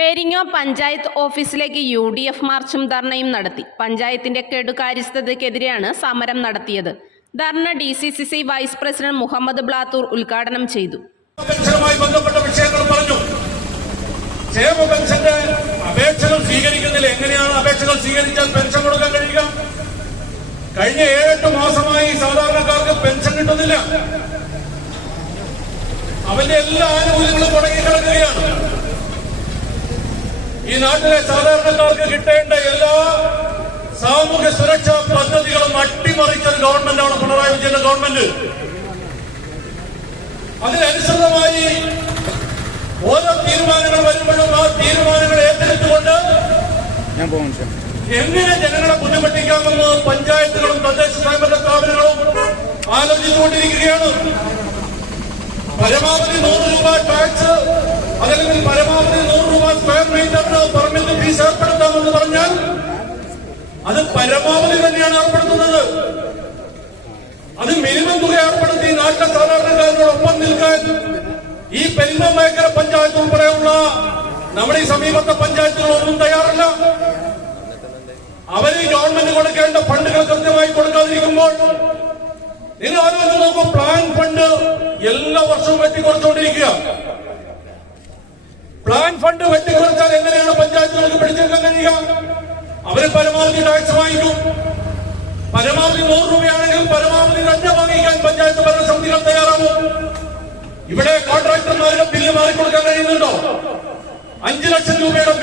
പെരിങ്ങോ പഞ്ചായത്ത് ഓഫീസിലേക്ക് U D F മാർച്ചും ധർണയും നടത്തി. പഞ്ചായത്തിന്റെ കെടുകാര്യസ്ഥതയ്ക്കെതിരെയാണ് സമരം നടത്തിയത്. Dharna D C C C vice president Muhammad Blathur ഉദ്ഘാടനം ചെയ്തു. ബന്ധപ്പെട്ട വിഷയങ്ങൾ പറഞ്ഞു. ക്ഷേമ പെൻഷന്റെ അപേക്ഷകൾ സ്വീകരിക്കുന്നില്ല എങ്ങനെയാണ് അപേക്ഷകൾ സ്വീകരിച്ചാൽ പെൻഷൻ കൊടുക്കാൻ കഴിയുക? കഴിഞ്ഞ ഏഴെട്ട് മാസമായി സാധാരണക്കാർക്ക് പെൻഷൻ കിട്ടുന്നില്ല. അവന്റെ എല്ലാ ആനുകൂല്യങ്ങളും മുടങ്ങി കിടക്കുകയാണ് ഈ നാട്ടിലെ സാധാരണക്കാർക്ക് കിട്ടേണ്ട എല്ലാ സാമൂഹ്യ സുരക്ഷാ പദ്ധതികളും അട്ടിമറിച്ച ഒരു ഗവൺമെന്റാണ് പിണറായി വിജയന്റെ ഗവൺമെന്റ്. അതിനനുസൃതമായി ഓരോ തീരുമാനങ്ങൾ വരുമ്പോഴും ആ തീരുമാനങ്ങൾ ഏറ്റെടുത്തുകൊണ്ട് എങ്ങനെ ജനങ്ങളെ ബുദ്ധിമുട്ടിക്കാമെന്ന് പഞ്ചായത്തുകളും തദ്ദേശ സ്വയംഭരണ സ്ഥാപനങ്ങളും ആലോചിച്ചുകൊണ്ടിരിക്കുകയാണ്. പരമാവധി നൂറ് രൂപ ടാക്സ് അതല്ലെങ്കിൽ പരമാവധി അത് പരമാവധി തന്നെയാണ് ഏർപ്പെടുത്തുന്നത്. അത് മിനിമം തുക ഏർപ്പെടുത്തി നാട്ടിലെ സാധാരണക്കാരനോടൊപ്പം നിൽക്കാൻ ഈ പെരുമ മേഖല പഞ്ചായത്ത് ഉൾപ്പെടെയുള്ള നമ്മുടെ ഈ സമീപത്തെ പഞ്ചായത്തുകളൊന്നും തയ്യാറല്ല. അവർ ഗവൺമെന്റ് കൊടുക്കേണ്ട ഫണ്ടുകൾ കൃത്യമായി കൊടുക്കാതിരിക്കുമ്പോൾ നിങ്ങൾ ആലോചിച്ച് നോക്കൂ പ്ലാൻ ഫണ്ട് എല്ലാ വർഷവും വെട്ടിക്കുറച്ചുകൊണ്ടിരിക്കുക. പ്ലാൻ ഫണ്ട് വെട്ടിക്കുറച്ചാൽ എങ്ങനെയാണ് പഞ്ചായത്തുകൾക്ക് പിടിച്ചെടുക്കാൻ കഴിയുക? അവർ പരമാവധി ടാക്സ് വാങ്ങിക്കും പരമാവധി നൂറ് രൂപയാണെങ്കിൽ പരമാവധി തന്നെ വാങ്ങിക്കാൻ പഞ്ചായത്ത് ഭരണസമിതികൾ തയ്യാറാവും ഇവിടെ കോൺട്രാക്ടർമാരുടെ ബില്ല് മാറിക്കൊടുക്കാൻ കഴിയുന്നുണ്ടോ? അഞ്ചു ലക്ഷം രൂപയുടെ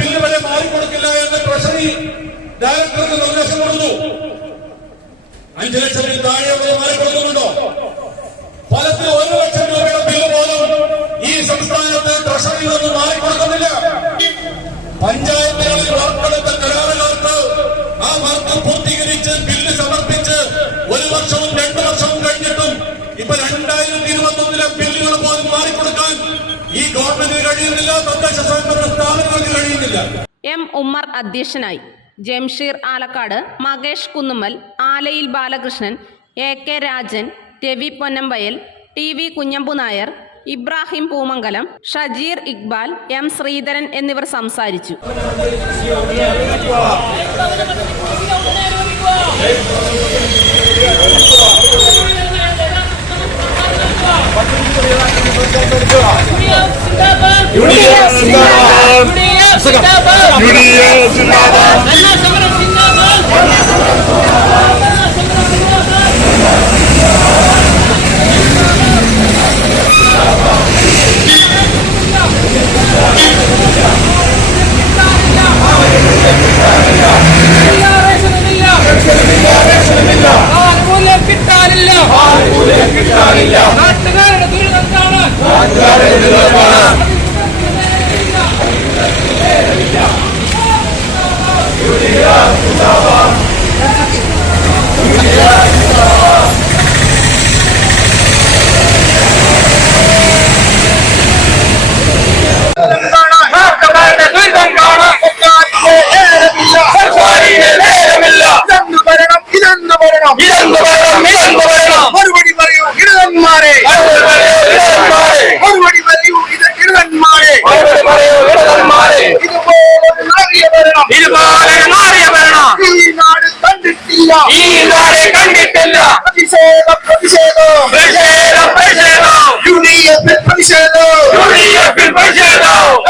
വർക്ക് പൂർത്തീകരിച്ച് ബില്ല് സമർപ്പിച്ച് ഒരു വർഷവും രണ്ടു വർഷവും കഴിഞ്ഞിട്ടും ഇപ്പൊ രണ്ടായിരത്തി ഇരുപത്തി ഒന്നിലെ ബില്ലുകൾ പോലും മാറിക്കൊടുക്കാൻ ഈ ഗവൺമെന്റിന് കഴിയുന്നില്ല തദ്ദേശ സ്വയംഭരണ സ്ഥാപനങ്ങൾക്ക് കഴിയുന്നില്ല. എം ഉമ്മർ അധ്യക്ഷനായി Jamsheer Alakkad Makesh Kunnummal Alayil Balakrishnan A K Rajan Ravi Ponnambayal T V Kunhambu Nair Ibrahim Poomangalam Shajeer Iqbal M Sreedharan എന്നിവർ സംസാരിച്ചു. നാട്ടുകാരുടെ ദുരിതം കാണാൻ നാട്ടുകാരുടെ ദുരിതം കാണാൻ സർക്കാരിന് നാടെ കണ്ടിട്ടില്ല. പ്രതിഷേധം പ്രതിഷേധം. പ്രതിഷേധം പ്രതിഷേധം. യു ഡി എഫിൽ പ്രതിഷേധം. യു ഡി എഫിൽ പ്രതിഷേധം.